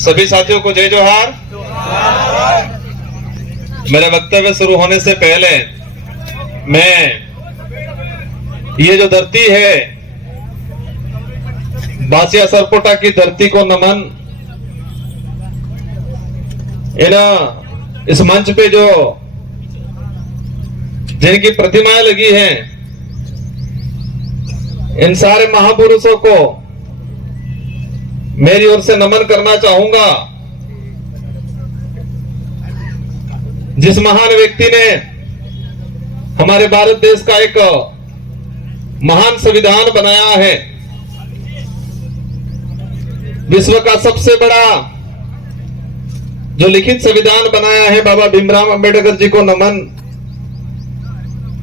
सभी साथियों को जय जोहार। मेरा वक्तव्य शुरू होने से पहले मैं ये जो धरती है बासिया सरपोटा की धरती को नमन। इस मंच पे जो जिनकी प्रतिमाएं लगी हैं, इन सारे महापुरुषों को मेरी ओर से नमन करना चाहूंगा। जिस महान व्यक्ति ने हमारे भारत देश का एक महान संविधान बनाया है, विश्व का सबसे बड़ा जो लिखित संविधान बनाया है, बाबा भीमराव अंबेडकर जी को नमन।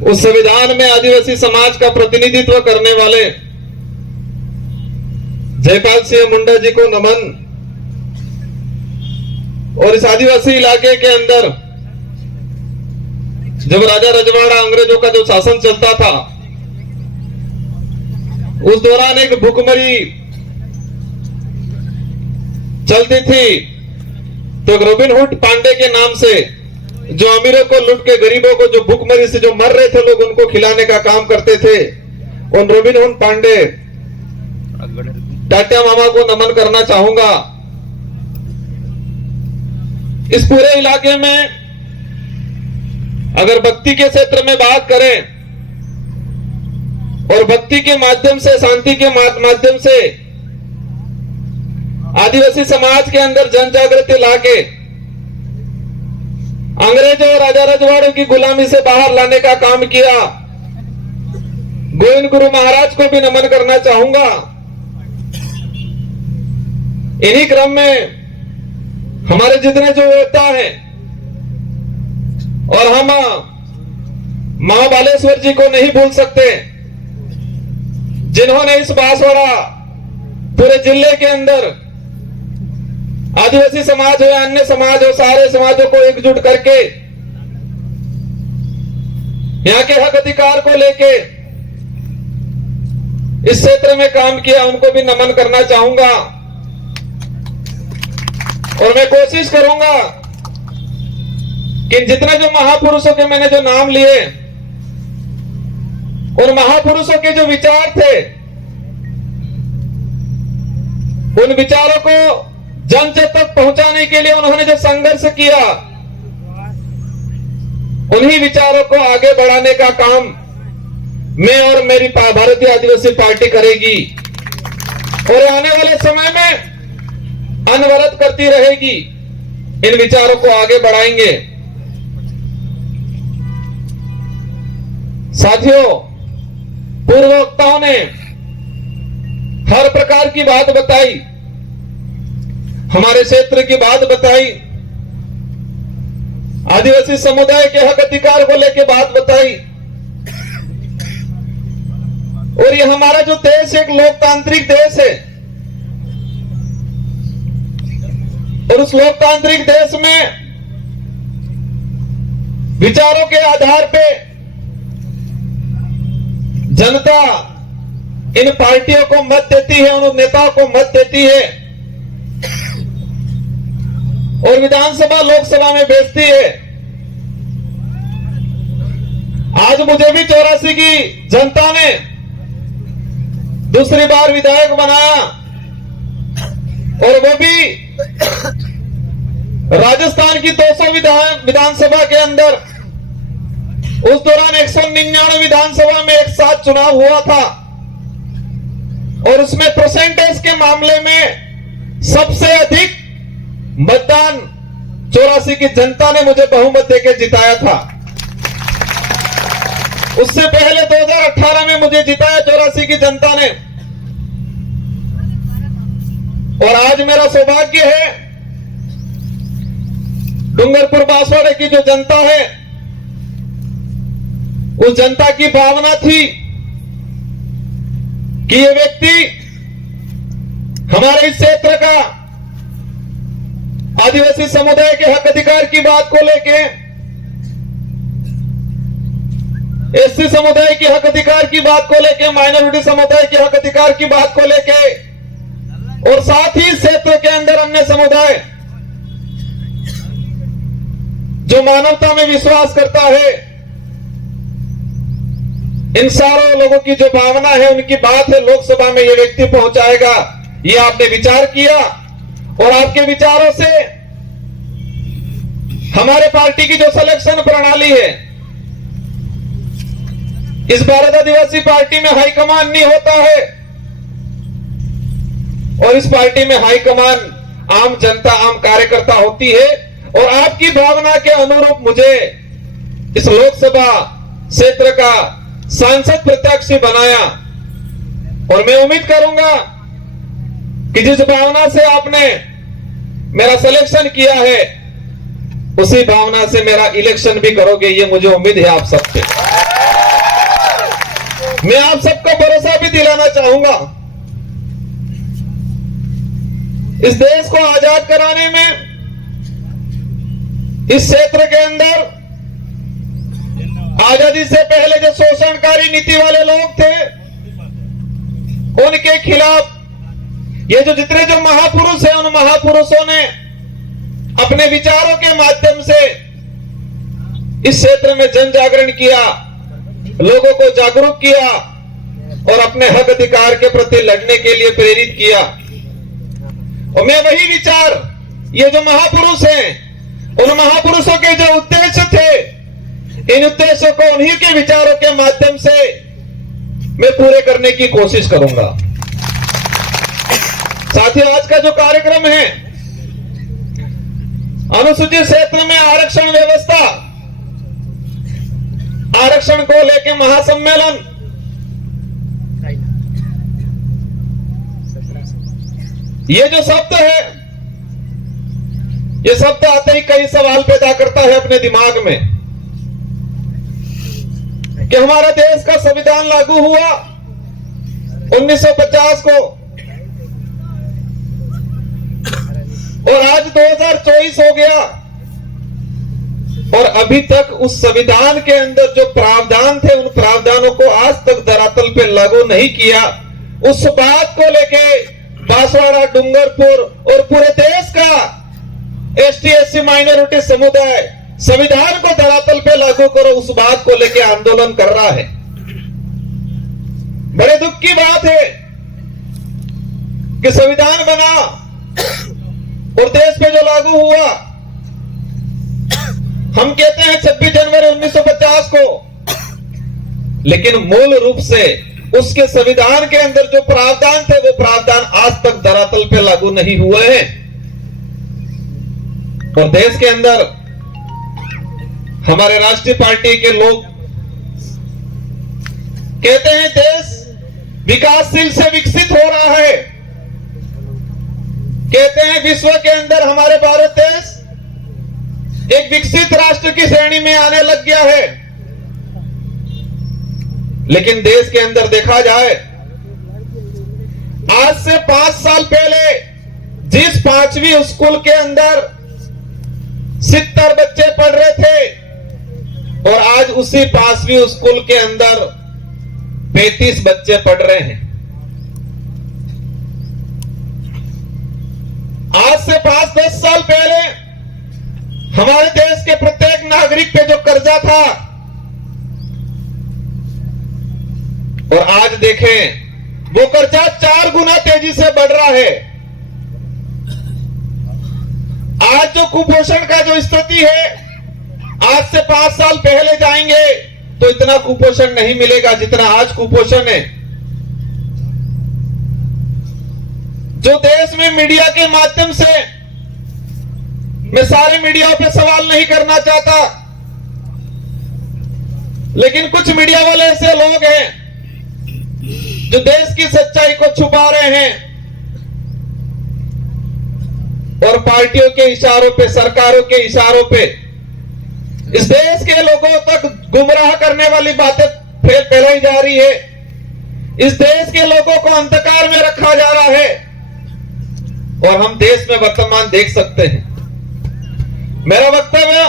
उस संविधान में आदिवासी समाज का प्रतिनिधित्व करने वाले जयपाल सिंह मुंडा जी को नमन। और इस आदिवासी इलाके के अंदर जब राजा रजवाड़ा अंग्रेजों का जो शासन चलता था, उस दौरान एक भुखमरी चलती थी। तो रॉबिन हुड पांडे के नाम से जो अमीरों को लूट के गरीबों को, जो भुखमरी से जो मर रहे थे लोग, उनको खिलाने का काम करते थे। उन रॉबिन हुड पांडे टाटिया मामा को नमन करना चाहूंगा। इस पूरे इलाके में अगर भक्ति के क्षेत्र में बात करें और भक्ति के माध्यम से, शांति के माध्यम से आदिवासी समाज के अंदर जन जागृति लाके अंग्रेजों और राजा रजवाड़ों की गुलामी से बाहर लाने का काम किया। गोविंद गुरु महाराज को भी नमन करना चाहूंगा। इन्हीं क्रम में हमारे जितने जो योद्धा हैं, और हम मां बालेश्वर जी को नहीं भूल सकते, जिन्होंने इस बांसवाड़ा पूरे जिले के अंदर आदिवासी समाज हो या अन्य समाज हो, सारे समाजों को एकजुट करके यहाँ के हक अधिकार को लेके इस क्षेत्र में काम किया। उनको भी नमन करना चाहूंगा। और मैं कोशिश करूंगा कि जितने जो महापुरुषों के मैंने जो नाम लिए, उन महापुरुषों के जो विचार थे, उन विचारों को जन जन तक पहुंचाने के लिए उन्होंने जो संघर्ष किया, उन्हीं विचारों को आगे बढ़ाने का काम मैं और मेरी भारतीय आदिवासी पार्टी करेगी और आने वाले समय में अनवरत करती रहेगी। इन विचारों को आगे बढ़ाएंगे। साथियों, पूर्व वक्ताओं ने हर प्रकार की बात बताई, हमारे क्षेत्र की बात बताई, आदिवासी समुदाय के हक अधिकार को लेकर बात बताई। और ये हमारा जो देश एक लोकतांत्रिक देश है, और उस लोकतांत्रिक देश में विचारों के आधार पे जनता इन पार्टियों को मत देती है, उन नेताओं को मत देती है और विधानसभा लोकसभा में भेजती है। आज मुझे भी 84 की जनता ने दूसरी बार विधायक बनाया, और वो भी राजस्थान की 200 विधानसभा के अंदर। उस दौरान 199 विधानसभा में एक साथ चुनाव हुआ था, और उसमें परसेंटेज के मामले में सबसे अधिक मतदान 84 की जनता ने मुझे बहुमत देकर जिताया था। उससे पहले 2018 में मुझे जिताया 84 की जनता ने। और आज मेरा सौभाग्य है, डूंगरपुर बांसवाड़े की जो जनता है, उस जनता की भावना थी कि ये व्यक्ति हमारे इस क्षेत्र का आदिवासी समुदाय के हक अधिकार की बात को लेके एससी समुदाय के हक अधिकार की बात को लेके, माइनॉरिटी समुदाय के हक अधिकार की बात को लेके, और साथ ही क्षेत्र के अंदर अन्य समुदाय जो मानवता में विश्वास करता है, इन सारे लोगों की जो भावना है, उनकी बात है लोकसभा में ये व्यक्ति पहुंचाएगा। ये आपने विचार किया और आपके विचारों से हमारे पार्टी की जो सिलेक्शन प्रणाली है, इस भारत आदिवासी पार्टी में हाईकमान नहीं होता है, और इस पार्टी में हाईकमान आम जनता, आम कार्यकर्ता होती है। और आपकी भावना के अनुरूप मुझे इस लोकसभा क्षेत्र का सांसद प्रत्याशी बनाया, और मैं उम्मीद करूंगा कि जिस भावना से आपने मेरा सिलेक्शन किया है, उसी भावना से मेरा इलेक्शन भी करोगे, ये मुझे उम्मीद है आप सबसे। मैं आप सबको भरोसा भी दिलाना चाहूंगा, इस देश को आजाद कराने में, इस क्षेत्र के अंदर आजादी से पहले जो शोषणकारी नीति वाले लोग थे, उनके खिलाफ ये जो जितने जो महापुरुष हैं, उन महापुरुषों ने अपने विचारों के माध्यम से इस क्षेत्र में जन जागरण किया, लोगों को जागरूक किया और अपने हक अधिकार के प्रति लड़ने के लिए प्रेरित किया। और मैं वही विचार, ये जो महापुरुष हैं, उन महापुरुषों के जो उद्देश्य थे, इन उद्देश्यों को उन्हीं के विचारों के माध्यम से मैं पूरे करने की कोशिश करूंगा। साथ ही आज का जो कार्यक्रम है, अनुसूचित क्षेत्र में आरक्षण व्यवस्था, आरक्षण को लेकर महासम्मेलन, ये जो शब्द है, ये शब्द आते ही कई सवाल पैदा करता है अपने दिमाग में कि हमारा देश का संविधान लागू हुआ 1950 को, और आज 2024 हो गया, और अभी तक उस संविधान के अंदर जो प्रावधान थे, उन प्रावधानों को आज तक धरातल पे लागू नहीं किया। उस बात को लेके बांसवाड़ा, डूंगरपुर और पूरे देश का एसटी एससी माइनॉरिटी समुदाय संविधान को धरातल पे लागू करो, उस बात को लेके आंदोलन कर रहा है। बड़े दुख की बात है कि संविधान बना और देश पे जो लागू हुआ, हम कहते हैं 26 जनवरी 1950 को, लेकिन मूल रूप से उसके संविधान के अंदर जो प्रावधान थे, वो प्रावधान आज तक धरातल पे लागू नहीं हुए हैं। और देश के अंदर हमारे राष्ट्रीय पार्टी के लोग कहते हैं देश विकासशील से विकसित हो रहा है, कहते हैं विश्व के अंदर हमारे भारत देश एक विकसित राष्ट्र की श्रेणी में आने लग गया है। लेकिन देश के अंदर देखा जाए, आज से 5 साल पहले जिस 5वीं स्कूल के अंदर 70 बच्चे पढ़ रहे थे, और आज उसी 5वीं स्कूल के अंदर 35 बच्चे पढ़ रहे हैं। आज से 5-10 साल पहले हमारे देश के प्रत्येक नागरिक पे जो कर्जा था, और आज देखें वो कर्जा 4 गुना तेजी से बढ़ रहा है। आज जो कुपोषण का जो स्थिति है, आज से 5 साल पहले जाएंगे तो इतना कुपोषण नहीं मिलेगा जितना आज कुपोषण है। जो देश में मीडिया के माध्यम से, मैं सारे मीडिया पे सवाल नहीं करना चाहता, लेकिन कुछ मीडिया वाले ऐसे लोग हैं जो देश की सच्चाई को छुपा रहे हैं और पार्टियों के इशारों पे, सरकारों के इशारों पे इस देश के लोगों तक गुमराह करने वाली बातें फैलाई जा रही है। इस देश के लोगों को अंधकार में रखा जा रहा है, और हम देश में वर्तमान देख सकते हैं। मेरा वक्तव्य,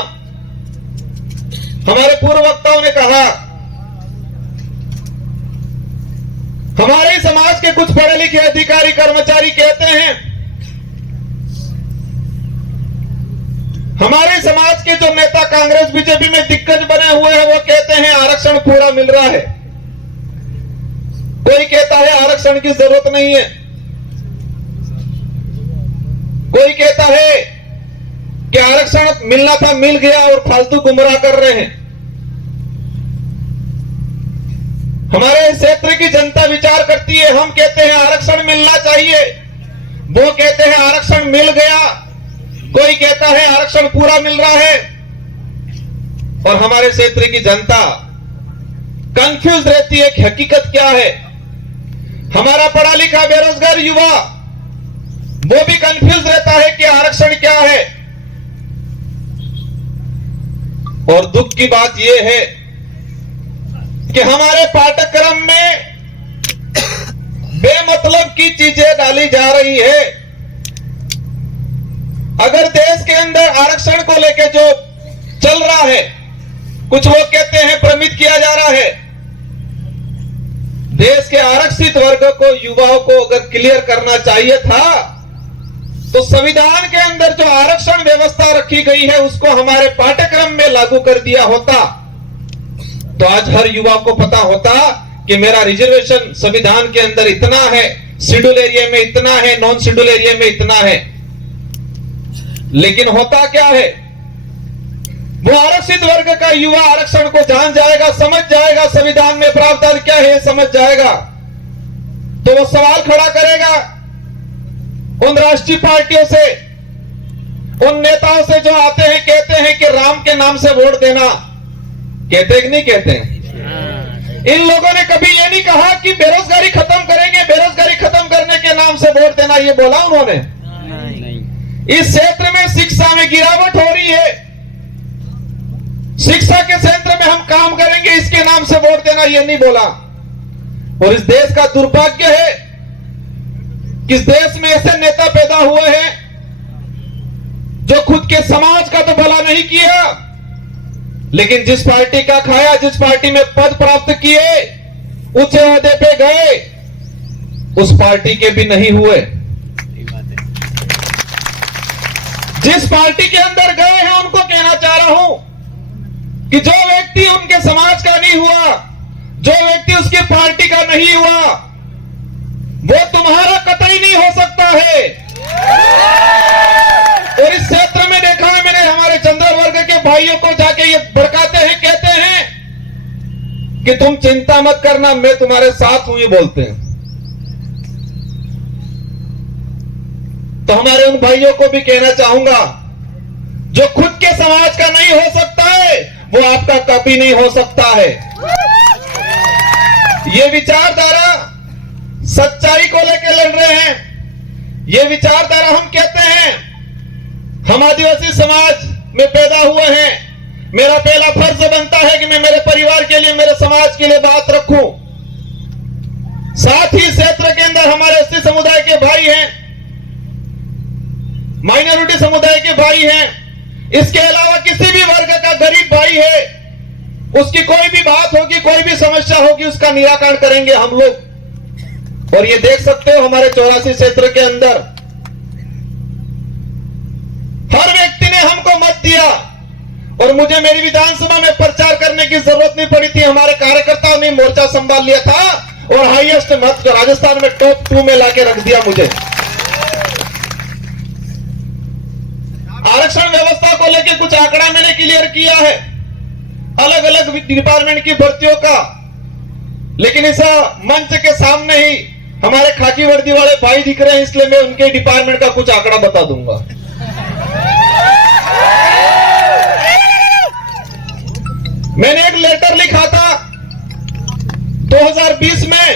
हमारे पूर्व वक्ताओं ने कहा हमारे समाज के कुछ पढ़े लिखे अधिकारी कर्मचारी कहते हैं, हमारे समाज के जो नेता कांग्रेस बीजेपी में दिग्गज बने हुए हैं वो कहते हैं आरक्षण पूरा मिल रहा है। कोई कहता है आरक्षण की जरूरत नहीं है, कोई कहता है कि आरक्षण मिलना था मिल गया और फालतू गुमराह कर रहे हैं। हमारे क्षेत्र की जनता विचार करती है, हम कहते हैं आरक्षण मिलना चाहिए, वो कहते हैं आरक्षण मिल गया, कोई कहता है आरक्षण पूरा मिल रहा है। और हमारे क्षेत्र की जनता कंफ्यूज रहती है कि हकीकत क्या है। हमारा पढ़ा लिखा बेरोजगार युवा वो भी कंफ्यूज रहता है कि आरक्षण क्या है। और दुख की बात यह है कि हमारे पाठ्यक्रम में बेमतलब की चीजें डाली जा रही है। अगर देश के अंदर आरक्षण को लेकर जो चल रहा है, कुछ लोग कहते हैं भ्रमित किया जा रहा है। देश के आरक्षित वर्ग को, युवाओं को अगर क्लियर करना चाहिए था तो संविधान के अंदर जो आरक्षण व्यवस्था रखी गई है उसको हमारे पाठ्यक्रम में लागू कर दिया होता तो आज हर युवा को पता होता कि मेरा रिजर्वेशन संविधान के अंदर इतना है, शेड्यूल एरिया में इतना है, नॉन शेड्यूल एरिया में इतना है। लेकिन होता क्या है, वो आरक्षित वर्ग का युवा आरक्षण को जान जाएगा, समझ जाएगा संविधान में प्रावधान क्या है समझ जाएगा, तो वो सवाल खड़ा करेगा उन राष्ट्रीय पार्टियों से, उन नेताओं से जो आते हैं कहते हैं कि राम के नाम से वोट देना। कहते कि नहीं कहते हैं? इन लोगों ने कभी ये नहीं कहा कि बेरोजगारी खत्म करेंगे, बेरोजगारी खत्म करने के नाम से वोट देना, ये बोला उन्होंने? इस क्षेत्र में शिक्षा में गिरावट हो रही है, शिक्षा के क्षेत्र में हम काम करेंगे इसके नाम से वोट देना, ये नहीं बोला। और इस देश का दुर्भाग्य है कि इस देश में ऐसे नेता पैदा हुए हैं जो खुद के समाज का तो भला नहीं किया, लेकिन जिस पार्टी का खाया, जिस पार्टी में पद प्राप्त किए, उच्च ओहदे पे गए, उस पार्टी के भी नहीं हुए। जिस पार्टी के अंदर गए हैं उनको कहना चाह रहा हूं कि जो व्यक्ति उनके समाज का नहीं हुआ, जो व्यक्ति उसकी पार्टी का नहीं हुआ, वो तुम्हारा कतई नहीं हो सकता है। और इस क्षेत्र में देखा है मैंने, हमारे चंद्र वर्ग के भाइयों को जाके ये भड़काते हैं, कहते हैं कि तुम चिंता मत करना, मैं तुम्हारे साथ हूं, ये बोलते हैं। तो हमारे उन भाइयों को भी कहना चाहूंगा, जो खुद के समाज का नहीं हो सकता है वो आपका कभी नहीं हो सकता है। ये विचारधारा सच्चाई को लेकर लड़ रहे हैं। ये विचारधारा, हम कहते हैं हम आदिवासी समाज में पैदा हुए हैं, मेरा पहला फर्ज बनता है कि मैं मेरे परिवार के लिए, मेरे समाज के लिए बात रखूं। साथ ही क्षेत्र के अंदर हमारे एसटी समुदाय के भाई हैं, माइनॉरिटी समुदाय के भाई हैं, इसके अलावा किसी भी वर्ग का गरीब भाई है, उसकी कोई भी बात होगी, कोई भी समस्या होगी, उसका निराकरण करेंगे हम लोग। और ये देख सकते हो हमारे 84 क्षेत्र के अंदर हर व्यक्ति ने हमको मत दिया और मुझे मेरी विधानसभा में प्रचार करने की जरूरत नहीं पड़ी थी। हमारे कार्यकर्ताओं ने मोर्चा संभाल लिया था और हाईएस्ट मत राजस्थान में टॉप 2 में लाके रख दिया मुझे। आरक्षण व्यवस्था को लेकर कुछ आंकड़ा मैंने क्लियर किया है, अलग अलग डिपार्टमेंट की भर्तियों का, लेकिन इस मंच के सामने ही हमारे खाकी वर्दी वाले भाई दिख रहे हैं, इसलिए मैं उनके डिपार्टमेंट का कुछ आंकड़ा बता दूंगा। मैंने एक लेटर लिखा था 2020 में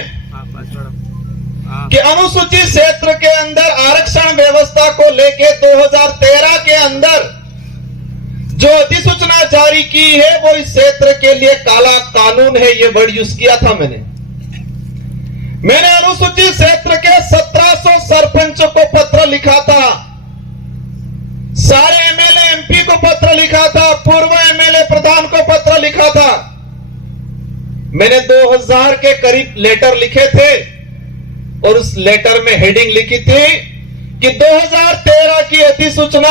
कि अनुसूचित क्षेत्र के अंदर आरक्षण व्यवस्था को लेके 2013 के अंदर जो अधिसूचना जारी की है वो इस क्षेत्र के लिए काला कानून है, ये वर्ड यूज किया था मैंने अनुसूचित क्षेत्र के 1700 सरपंचों को पत्र लिखा था, सारे एमएलए एमपी को पत्र लिखा था, पूर्व एमएलए प्रधान को पत्र लिखा था मैंने 2000 के करीब लेटर लिखे थे और उस लेटर में हेडिंग लिखी थी कि 2013 की अधिसूचना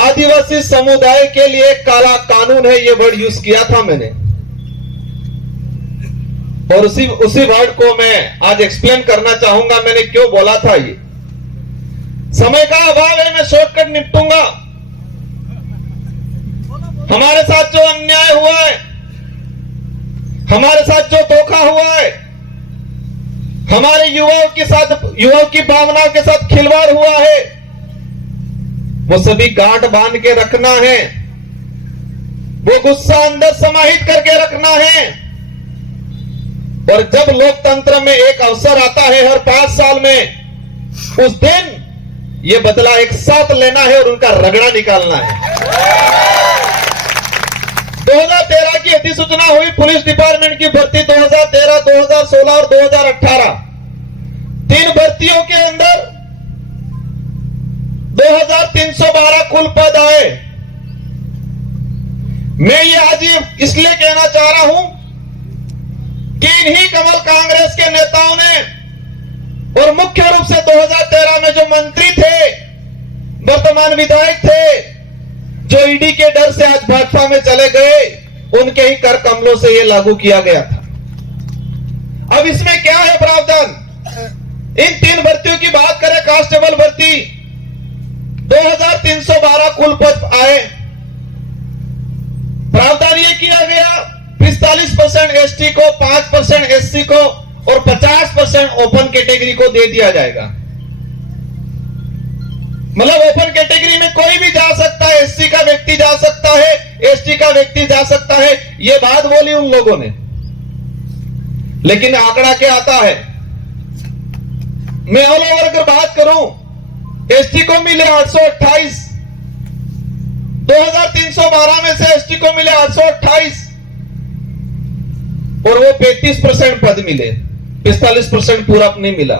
आदिवासी समुदाय के लिए काला कानून है, ये वर्ड यूज किया था मैंने। और उसी वर्ड को मैं आज एक्सप्लेन करना चाहूंगा मैंने क्यों बोला था। ये समय का अभाव है, मैं शॉर्टकट निपटूंगा। हमारे साथ जो अन्याय हुआ है, हमारे साथ जो धोखा हुआ है, हमारे युवाओं की भावनाओं के साथ खिलवाड़ हुआ है, वो सभी गांठ बांध के रखना है, वो गुस्सा अंदर समाहित करके रखना है। और जब लोकतंत्र में एक अवसर आता है हर 5 साल में, उस दिन ये बदला एक साथ लेना है और उनका रगड़ा निकालना है। 2013 की अधिसूचना हुई पुलिस डिपार्टमेंट की भर्ती 2013, 2016 और 2018। 3 भर्तियों के अंदर 2312 कुल पद आए। मैं ये आज इसलिए कहना चाह रहा हूं कि इन्हीं कमल कांग्रेस के नेताओं ने, और मुख्य रूप से 2013 में जो मंत्री थे, वर्तमान विधायक थे, जो ईडी के डर से आज भाजपा में चले गए, उनके ही कर कमलों से यह लागू किया गया था। अब इसमें क्या है प्रावधान? इन 3 भर्तियों की बात करें, कांस्टेबल भर्ती 2312 कुल पद आए। प्रावधान यह किया गया 45% एसटी को, 5% एससी को और 50% ओपन कैटेगरी को दे दिया जाएगा। मतलब ओपन कैटेगरी में कोई भी जा सकता है, एससी का व्यक्ति जा सकता है, एसटी का व्यक्ति जा सकता है। यह बात बोली उन लोगों ने, लेकिन आंकड़ा क्या आता है? मैं ऑल ओवर अगर बात करूं, एसटी को मिले 828, 2312 में से एसटी को मिले 828 और वो 35% पद मिले, 45% पूरा नहीं मिला।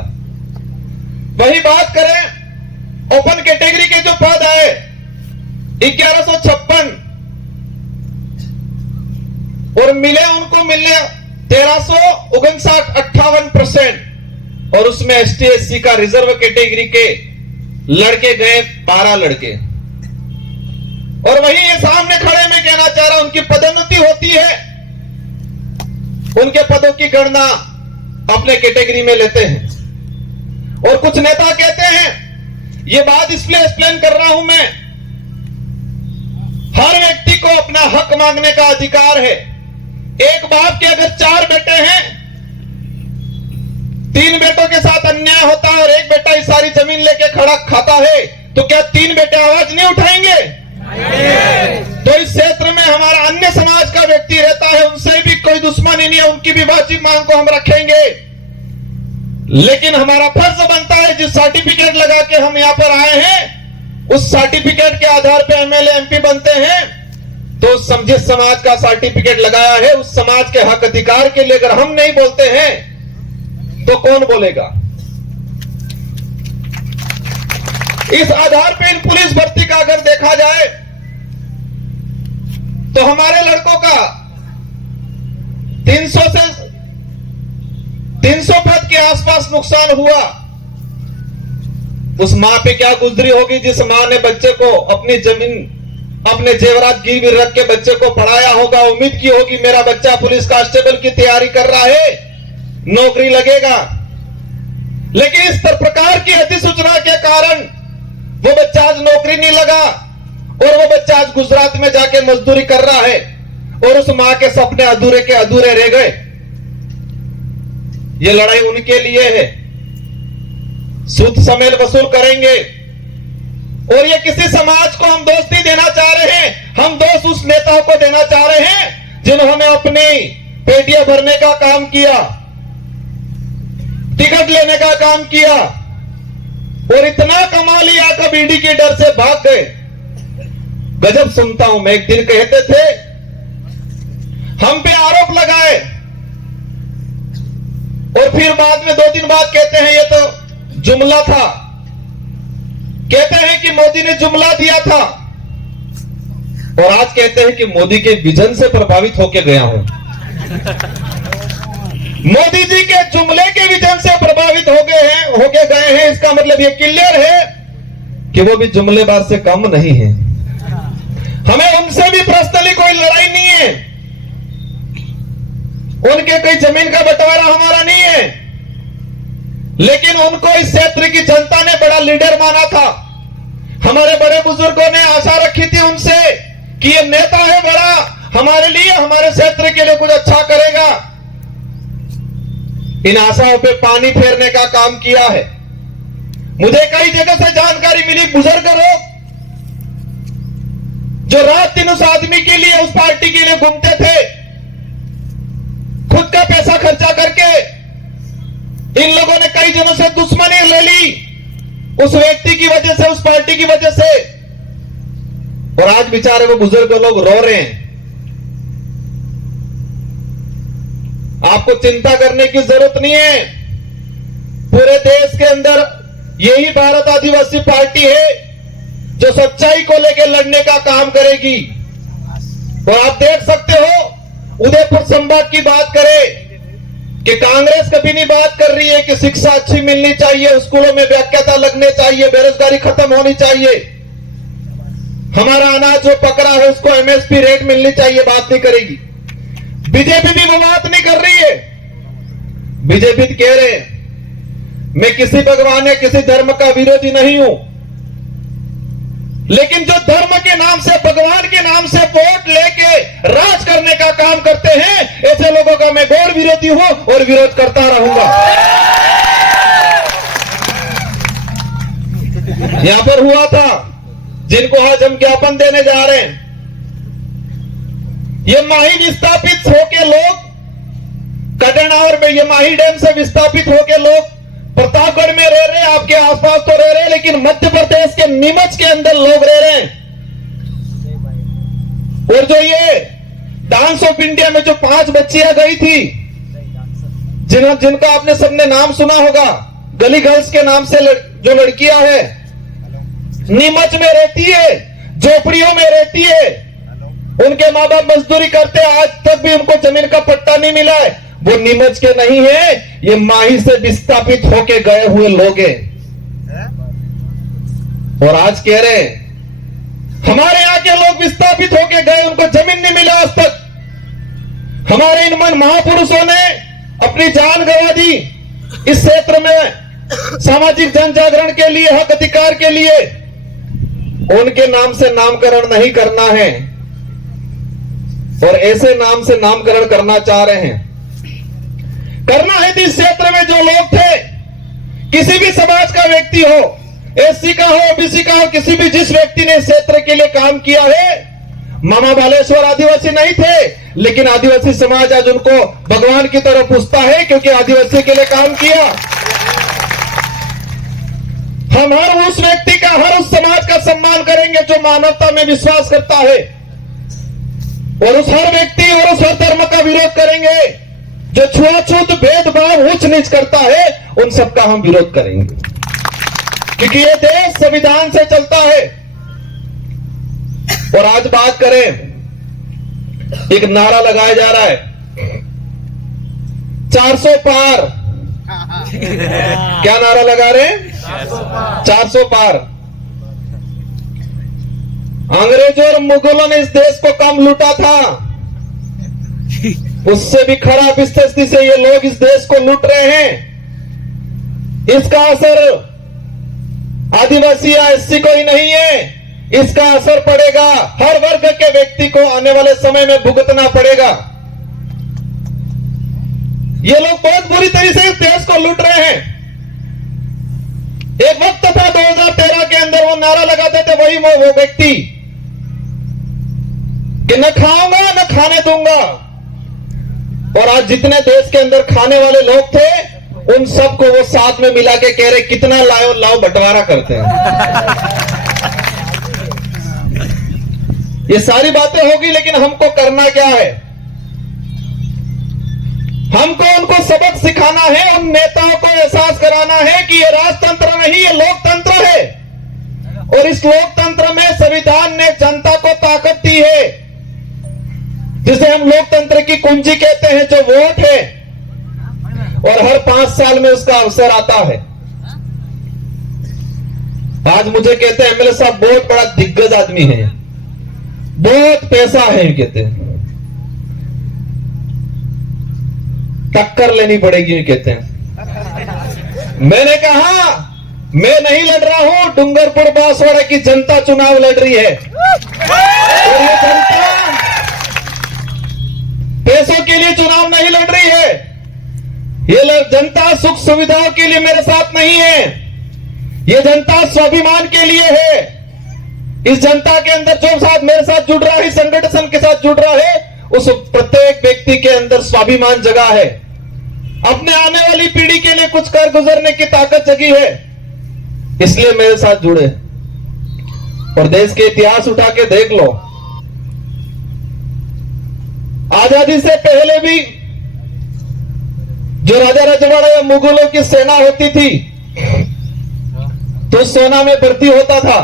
वही बात करें ओपन कैटेगरी के जो पद आए 1156 और मिले उनको मिलने 1359, 58%। और उसमें एसटी एससी का रिजर्व कैटेगरी के लड़के गए 12 लड़के। और वही ये सामने खड़े में कहना चाह रहा हूं, उनकी पदोन्नति होती है, उनके पदों की गणना अपने कैटेगरी में लेते हैं। और कुछ नेता कहते हैं, ये बात इसलिए एक्सप्लेन कर रहा हूं मैं, हर व्यक्ति को अपना हक मांगने का अधिकार है। एक बाप के अगर 4 बेटे हैं, 3 बेटों के साथ अन्याय होता है और एक बेटा इस सारी जमीन लेके खड़ा खाता है, तो क्या 3 बेटे आवाज नहीं उठाएंगे? तो इस क्षेत्र में हमारा अन्य समाज का व्यक्ति रहता है, उनसे भी कोई दुश्मनी नहीं है, उनकी भी वाजिब मांग को हम रखेंगे। लेकिन हमारा फर्ज बनता है, जिस सर्टिफिकेट लगा के हम यहां पर आए हैं, उस सर्टिफिकेट के आधार पर एमएलए एमपी बनते हैं, तो जिस समाज का सर्टिफिकेट लगाया है उस समाज के हक अधिकार के लिए अगर हम नहीं बोलते हैं तो कौन बोलेगा? इस आधार पर इन पुलिस भर्ती का अगर देखा जाए तो हमारे लड़कों का 300 पद के आसपास नुकसान हुआ। उस मां पे क्या गुजरी होगी जिस मां ने बच्चे को अपनी जमीन, अपने जेवरात गिरवी रख के बच्चे को पढ़ाया होगा, उम्मीद की होगी मेरा बच्चा पुलिस कांस्टेबल की तैयारी कर रहा है, नौकरी लगेगा। लेकिन इस प्रकार की अधिसूचना के कारण वो बच्चा आज नौकरी नहीं लगा और वो बच्चा आज गुजरात में जाके मजदूरी कर रहा है और उस मां के सपने अधूरे के अधूरे रह गए। ये लड़ाई उनके लिए है, सूद समेत वसूल करेंगे। और ये किसी समाज को हम दोष नहीं देना चाह रहे हैं, हम दोष उस नेताओं को देना चाह रहे हैं जिन्होंने अपनी पेटियां भरने का काम किया, टिकट लेने का काम किया और इतना कमा लिया कब ईडी के डर से भाग गए। गजब सुनता हूं मैं। एक दिन कहते थे, हम पे आरोप लगाए और फिर बाद में 2 दिन बाद कहते हैं ये तो जुमला था। कहते हैं कि मोदी ने जुमला दिया था और आज कहते हैं कि मोदी के विजन से प्रभावित होकर गया हूं। मोदी जी के जुमले के विजन से प्रभावित होके गए हैं। इसका मतलब ये क्लियर है कि वो भी जुमलेबाज से कम नहीं है। हमें उनसे भी पर्सनली कोई लड़ाई नहीं है, उनके कोई जमीन का बंटवारा हमारा नहीं है, लेकिन उनको इस क्षेत्र की जनता ने बड़ा लीडर माना था। हमारे बड़े बुजुर्गों ने आशा रखी थी उनसे कि ये नेता है बड़ा, हमारे लिए, हमारे क्षेत्र के लिए कुछ अच्छा करेगा। इन आशाओं पे पानी फेरने का काम किया है। मुझे कई जगह से जानकारी मिली, बुजुर्ग लोग जो रात दिन उस आदमी के लिए, उस पार्टी के लिए घूमते थे, खुद का पैसा खर्चा करके इन लोगों ने कई जनों से दुश्मनी ले ली उस व्यक्ति की वजह से, उस पार्टी की वजह से, और आज बेचारे वो बुजुर्ग लोग रो रहे हैं। आपको चिंता करने की जरूरत नहीं है। पूरे देश के अंदर यही भारत आदिवासी पार्टी है जो सच्चाई को लेकर लड़ने का काम करेगी। और आप देख सकते हो, उदयपुर संभाग की बात करें कि कांग्रेस कभी नहीं बात कर रही है कि शिक्षा अच्छी मिलनी चाहिए, स्कूलों में व्याख्याता लगने चाहिए, बेरोजगारी खत्म होनी चाहिए, हमारा अनाज जो पकड़ा है उसको एमएसपी रेट मिलनी चाहिए, बात नहीं करेगी। बीजेपी भी वो बात नहीं कर रही है। बीजेपी कह रहे हैं मैं किसी भगवान या किसी धर्म का विरोधी नहीं हूं, लेकिन जो धर्म के नाम से, भगवान के नाम से वोट लेके राज करने का काम करते हैं, ऐसे लोगों का मैं घोर विरोधी हूं और विरोध करता रहूंगा। यहां पर हुआ था, जिनको आज हम ज्ञापन देने जा रहे हैं, ये माही विस्थापित होके लोग कटनावर में, ये माही डैम से विस्थापित होके लोग प्रतापगढ़ में रह रहे हैं, आपके आसपास तो रह रहे हैं, लेकिन मध्य प्रदेश के नीमच के अंदर लोग रह रहे हैं। और जो ये डांस ऑफ इंडिया में जो 5 बच्चियां गई थी, जिनका आपने सबने नाम सुना होगा, गली गर्ल्स के नाम से जो लड़कियां है, नीमच में रहती है, झोपड़ियों में रहती है, उनके माँ बाप मजदूरी करते, आज तक भी उनको जमीन का पट्टा नहीं मिला है। वो नीमच के नहीं है, ये माही से विस्थापित होके गए हुए लोग हैं। और आज कह रहे हमारे यहाँ के लोग विस्थापित होके गए, उनको जमीन नहीं मिला आज तक। हमारे इन महापुरुषों ने अपनी जान गंवा दी इस क्षेत्र में सामाजिक जन जागरण के लिए, हक अधिकार के लिए। उनके नाम से नामकरण नहीं करना है, और ऐसे नाम से नामकरण करना चाह रहे हैं। करना है तो इस क्षेत्र में जो लोग थे, किसी भी समाज का व्यक्ति हो, एससी का हो, ओबीसी का हो, किसी भी जिस व्यक्ति ने इस क्षेत्र के लिए काम किया है, मामा बालेश्वर आदिवासी नहीं थे, लेकिन आदिवासी समाज आज उनको भगवान की तरफ पूछता है क्योंकि आदिवासी के लिए काम किया। हम हर उस व्यक्ति का, हर उस समाज का सम्मान करेंगे जो मानवता में विश्वास करता है, और उस हर व्यक्ति और उस हर धर्म का विरोध करेंगे जो छुआछूत, भेदभाव, ऊंच नीच करता है, उन सबका हम विरोध करेंगे, क्योंकि ये देश संविधान से चलता है। और आज बात करें, एक नारा लगाया जा रहा है 400 पार। क्या नारा लगा रहे हैं? 400 पार। अंग्रेजों और मुगलों ने इस देश को कम लूटा था, उससे भी खराब स्थिति से ये लोग इस देश को लूट रहे हैं। इसका असर आदिवासी या एससी को ही नहीं है, इसका असर पड़ेगा हर वर्ग के व्यक्ति को, आने वाले समय में भुगतना पड़ेगा। ये लोग बहुत बुरी तरीके से इस देश को लूट रहे हैं। एक वक्त था 2013 के अंदर, वो नारा लगाते थे वही वो व्यक्ति कि न खाऊंगा न खाने दूंगा, और आज जितने देश के अंदर खाने वाले लोग थे, उन सबको वो साथ में मिला के कह रहे कितना लाओ लाओ, बंटवारा करते हैं। ये सारी बातें होगी, लेकिन हमको करना क्या है? हमको उनको सबक सिखाना है, उन नेताओं को एहसास कराना है कि ये राजतंत्र नहीं, ये लोकतंत्र है, और इस लोकतंत्र में संविधान ने जनता को ताकत दी है जिसे हम लोकतंत्र की कुंजी कहते हैं, जो वोट है, और हर 5 साल में उसका अवसर आता है। आज मुझे कहते हैं एमएलए साहब बहुत बड़ा दिग्गज आदमी है, बहुत पैसा है, कहते हैं टक्कर लेनी पड़ेगी, कहते हैं। मैंने कहा मैं नहीं लड़ रहा हूं, डूंगरपुर बांसवाड़ा की जनता चुनाव लड़ रही है, और ये जनता पैसों के लिए चुनाव नहीं लड़ रही है। ये जनता सुख सुविधाओं के लिए मेरे साथ नहीं है, ये जनता स्वाभिमान के लिए है। इस जनता के अंदर जो साथ मेरे साथ जुड़ रहा है, संगठन के साथ जुड़ रहा है, उस प्रत्येक व्यक्ति के अंदर स्वाभिमान जगा है, अपने आने वाली पीढ़ी के लिए कुछ कर गुजरने की ताकत जगी है, इसलिए मेरे साथ जुड़े। और देश के इतिहास उठा के देख लो, आजादी से पहले भी जो राजा रजवाड़ा या मुगलों की सेना होती थी, तो सेना में भर्ती होता था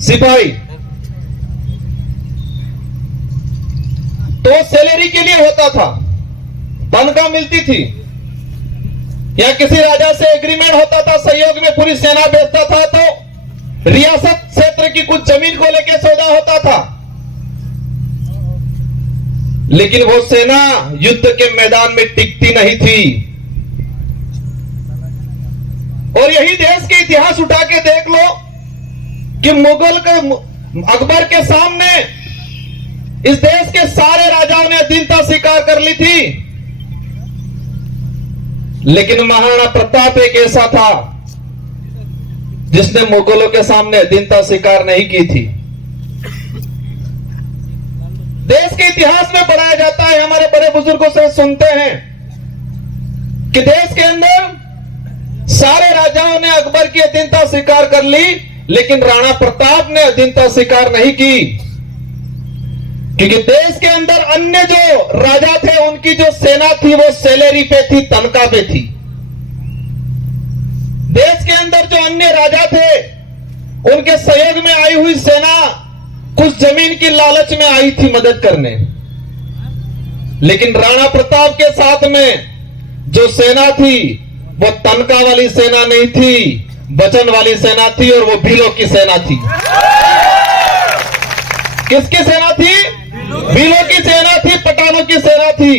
सिपाही, तो सैलरी के लिए होता था, तनख्वाह मिलती थी, या किसी राजा से एग्रीमेंट होता था, सहयोग में पूरी सेना भेजता था, तो रियासत क्षेत्र की कुछ जमीन को लेकर सौदा होता था। लेकिन वो सेना युद्ध के मैदान में टिकती नहीं थी। और यही देश के इतिहास उठा के देख लो कि मुगल के अकबर के सामने इस देश के सारे राजाओं ने अधीनता स्वीकार कर ली थी, लेकिन महाराणा प्रताप एक ऐसा था जिसने मुगलों के सामने अधीनता स्वीकार नहीं की थी। देश के इतिहास में पढ़ाया जाता है, हमारे बड़े बुजुर्गों से सुनते हैं कि देश के अंदर सारे राजाओं ने अकबर की अधीनता स्वीकार कर ली, लेकिन राणा प्रताप ने अधीनता स्वीकार नहीं की, क्योंकि देश के अंदर अन्य जो राजा थे उनकी जो सेना थी वो सैलरी पे थी, तनख्वाह पे थी। देश के अंदर जो अन्य राजा थे उनके सहयोग में आई हुई सेना कुछ जमीन की लालच में आई थी मदद करने, लेकिन राणा प्रताप के साथ में जो सेना थी वो तनख्वाह वाली सेना नहीं थी, वचन वाली सेना थी, और वो भीलों की सेना थी। किसकी सेना थी? भीलों की सेना थी, पठानों की सेना थी।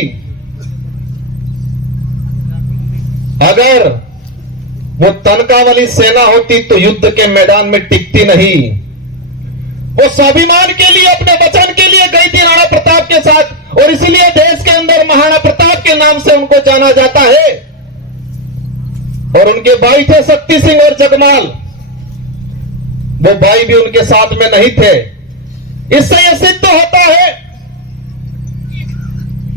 अगर वो तनख्वाह वाली सेना होती तो युद्ध के मैदान में टिकती नहीं। वो स्वाभिमान के लिए, अपने वचन के लिए गई थी राणा प्रताप के साथ, और इसीलिए देश के अंदर महाराणा प्रताप के नाम से उनको जाना जाता है। और उनके भाई थे शक्ति सिंह और जगमाल, वो भाई भी उनके साथ में नहीं थे। इससे यह सिद्ध होता है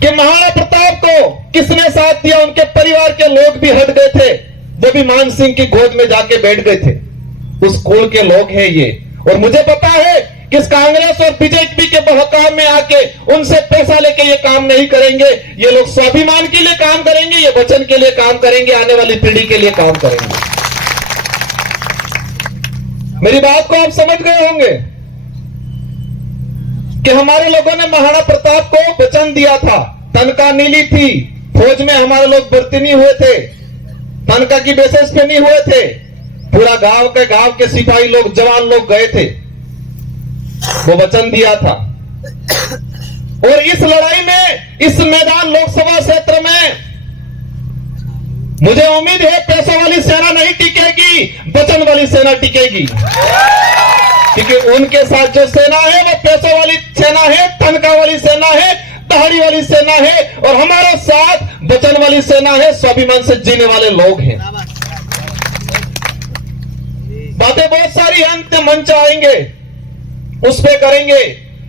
कि महाराणा प्रताप को किसने साथ दिया। उनके परिवार के लोग भी हट गए थे, वो भी मान सिंह की गोद में जाके बैठ गए थे। उस कुल के लोग हैं ये। और मुझे पता है कि इस कांग्रेस और बीजेपी के बहकाव में आके उनसे पैसा लेके ये काम नहीं करेंगे। ये लोग स्वाभिमान के लिए काम करेंगे, ये वचन के लिए काम करेंगे, आने वाली पीढ़ी के लिए काम करेंगे। मेरी बात को आप समझ गए होंगे कि हमारे लोगों ने महाराणा प्रताप को वचन दिया था, तनख्वाह नीली थी, फौज में हमारे लोग भर्ती नहीं हुए थे, तनख्वाह की बेसिस पे नहीं हुए थे, पूरा गांव के सिपाही लोग, जवान लोग गए थे, वो वचन दिया था। और इस लड़ाई में, इस मैदान लोकसभा क्षेत्र में मुझे उम्मीद है पैसों वाली सेना नहीं टिकेगी, वचन वाली सेना टिकेगी, क्योंकि उनके साथ जो सेना है वो पैसों वाली सेना है, तनख्वाह वाली सेना है, दहाड़ी वाली सेना है, और हमारे साथ वचन वाली सेना है, स्वाभिमान से जीने वाले लोग हैं। बातें बहुत सारी हैं, अंत मंच आएंगे उस पे करेंगे।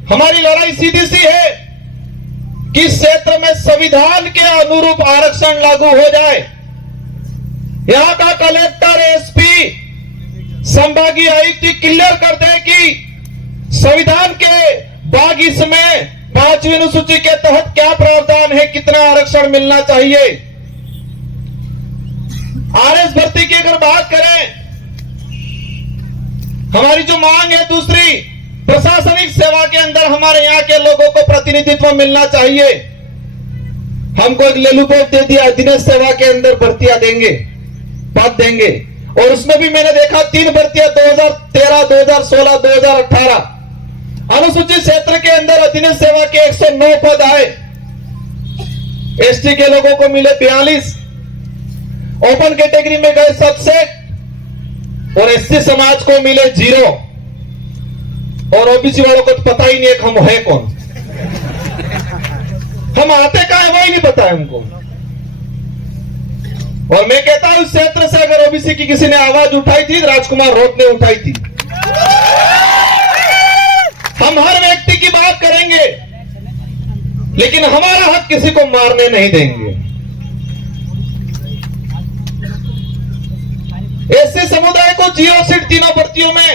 हमारी लड़ाई सीधी सी है कि इस क्षेत्र में संविधान के अनुरूप आरक्षण लागू हो जाए। यहां का कलेक्टर, एसपी, संभागीय आयुक्त क्लियर कर दे कि संविधान के भाग इसमें 5वीं अनुसूची के तहत क्या प्रावधान है, कितना आरक्षण मिलना चाहिए। आरएस भर्ती की अगर बात करें, हमारी जो मांग है दूसरी, प्रशासनिक सेवा के अंदर हमारे यहाँ के लोगों को प्रतिनिधित्व मिलना चाहिए। हमको एक लेलुपेट दे दिया, दिनेश सेवा के अंदर भर्तियां देंगे, पद देंगे, और उसमें भी मैंने देखा 3 भर्तियां 2013, 2016, 2018। अनुसूचित क्षेत्र के अंदर अधीनस्थ सेवा के 109 पद आए, एसटी के लोगों को मिले 42, ओपन कैटेगरी में गए 67 और एससी समाज को मिले 0, और ओबीसी वालों को तो पता ही नहीं है कि हम है कौन, हम आते कहां है वही नहीं पता है हमको। और मैं कहता हूं इस क्षेत्र से अगर ओबीसी की किसी ने आवाज उठाई थी, राजकुमार रोत ने उठाई थी। हम हर व्यक्ति की बात करेंगे, लेकिन हमारा हक किसी को मारने नहीं देंगे। एससी समुदाय को जीरो सीट तीनों भर्तियों में,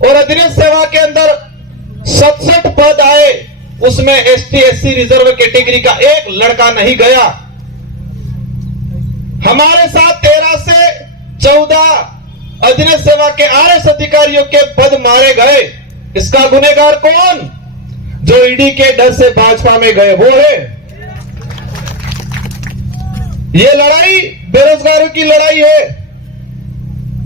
और अधीनस्थ सेवा के अंदर 67 पद आए, उसमें एसटी एससी रिजर्व कैटेगरी का एक लड़का नहीं गया। हमारे साथ 13 से 14 अधीनस्थ सेवा के आरएस अधिकारियों के पद मारे गए। इसका गुनहगार कौन? जो ईडी के डर से भाजपा में गए वो है। ये लड़ाई बेरोजगारों की लड़ाई है,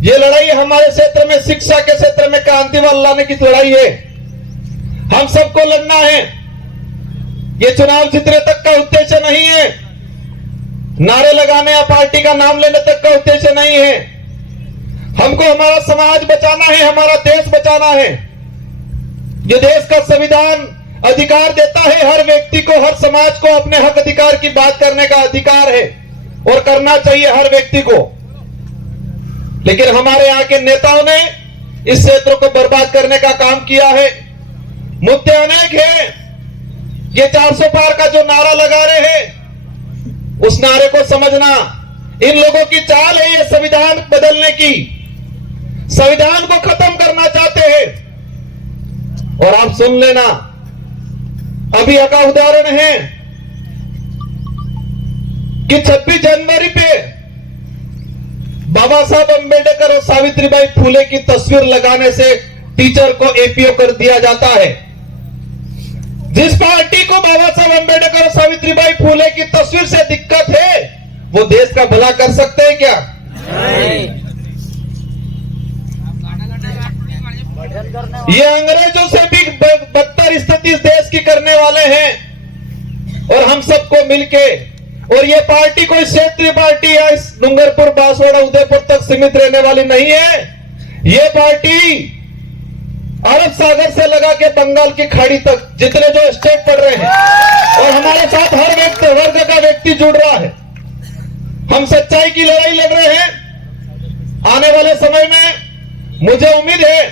ये लड़ाई हमारे क्षेत्र में शिक्षा के क्षेत्र में क्रांति लाने की लड़ाई है। हम सबको लड़ना है। ये चुनाव जीतने तक का उद्देश्य नहीं है, नारे लगाने या पार्टी का नाम लेने तक का उद्देश्य नहीं है। हमको हमारा समाज बचाना है, हमारा देश बचाना है। ये देश का संविधान अधिकार देता है हर व्यक्ति को, हर समाज को अपने हक अधिकार की बात करने का अधिकार है, और करना चाहिए हर व्यक्ति को। लेकिन हमारे यहाँ के नेताओं ने इस क्षेत्र को बर्बाद करने का काम किया है। मुद्दे अनेक हैं। ये 400 पार का जो नारा लगा रहे हैं, उस नारे को समझना। इन लोगों की चाल है ये संविधान बदलने की, संविधान को खत्म करना चाहते हैं। और आप सुन लेना, अभी का उदाहरण है कि 26 जनवरी पे बाबा साहब अंबेडकर और सावित्रीबाई फुले की तस्वीर लगाने से टीचर को एपीओ कर दिया जाता है। जिस पार्टी को बाबा साहब अंबेडकर और सावित्रीबाई फुले की तस्वीर से दिक्कत है, वो देश का भला कर सकते हैं क्या? ये अंग्रेजों से भी बदतर स्थिति इस देश की करने वाले हैं, और हम सबको मिलके, और ये पार्टी कोई क्षेत्रीय पार्टी या इस डूंगरपुर, बांसवाड़ा, उदयपुर तक सीमित रहने वाली नहीं है। ये पार्टी अरब सागर से लगा के बंगाल की खाड़ी तक जितने जो स्टेट पड़ रहे हैं, और हमारे साथ हर व्यक्ति, वर्ग का व्यक्ति जुड़ रहा है। हम सच्चाई की लड़ाई लड़ रहे हैं। आने वाले समय में मुझे उम्मीद है,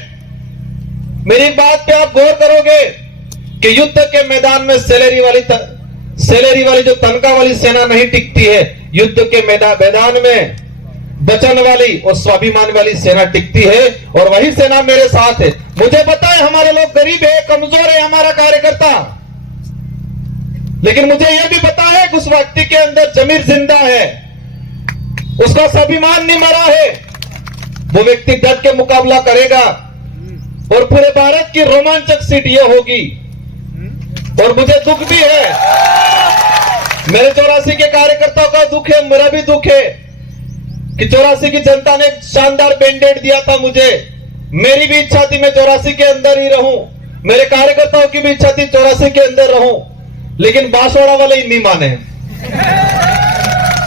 मेरी बात पे आप गौर करोगे कि युद्ध के मैदान में सैलरी वाली जो तनख्वाह वाली सेना नहीं टिकती है, युद्ध के मैदान में वचन वाली और स्वाभिमान वाली सेना टिकती है, और वही सेना मेरे साथ है। मुझे पता है हमारे लोग गरीब है, कमजोर है हमारा कार्यकर्ता, लेकिन मुझे यह भी पता है कि उस व्यक्ति के अंदर जमीर जिंदा है, उसका स्वाभिमान नहीं मरा है। वो व्यक्ति डट के मुकाबला करेगा, और पूरे भारत की रोमांचक सीट यह होगी। और मुझे दुख भी है, मेरे 84 के कार्यकर्ताओं का दुख है, मेरा भी दुख है कि 84 की जनता ने शानदार बैंडेड दिया था मुझे। मेरी भी इच्छा थी मैं 84 के अंदर ही रहूं, मेरे कार्यकर्ताओं की भी इच्छा थी 84 के अंदर रहूं, लेकिन बांसवाड़ा वाले ही नहीं माने।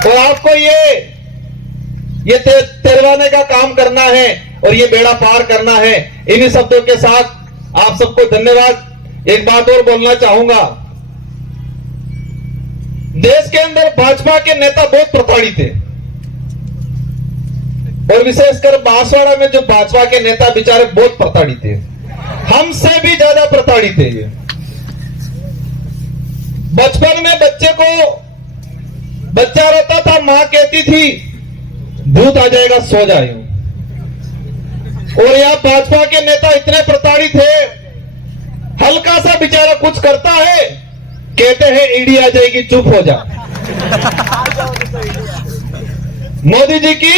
और आपको ये तिरवाने का काम करना है, और ये बेड़ा पार करना है। इन्हीं शब्दों के साथ आप सबको धन्यवाद। एक बात और बोलना चाहूंगा, देश के अंदर भाजपा के नेता बहुत प्रताड़ित थे, और विशेषकर बांसवाड़ा में जो भाजपा के नेता बेचारे बहुत प्रताड़ित थे, हमसे भी ज्यादा प्रताड़ित थे। ये बचपन में बच्चा रोता था, मां कहती थी भूत आ जाएगा सो जाए। और यह भाजपा के नेता इतने प्रताड़ित थे, हल्का सा बेचारा कुछ करता है, कहते हैं ईडी आ जाएगी चुप हो जा। मोदी जी की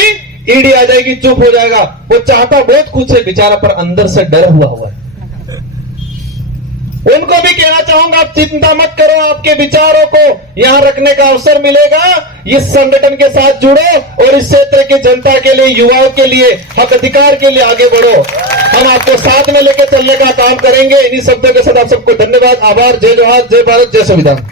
ईडी आ जाएगी चुप हो जाएगा। वो चाहता बहुत कुछ है बेचारा, पर अंदर से डर हुआ है। उनको भी कहना चाहूंगा, आप चिंता मत करो, आपके विचारों को यहां रखने का अवसर मिलेगा। इस संगठन के साथ जुड़ो और इस क्षेत्र की जनता के लिए, युवाओं के लिए, हक अधिकार के लिए आगे बढ़ो। हम आपको साथ में लेकर चलने का काम करेंगे। इन्हीं शब्दों के साथ आप सबको धन्यवाद, आभार, जय जोहार, जय भारत, जय संविधान।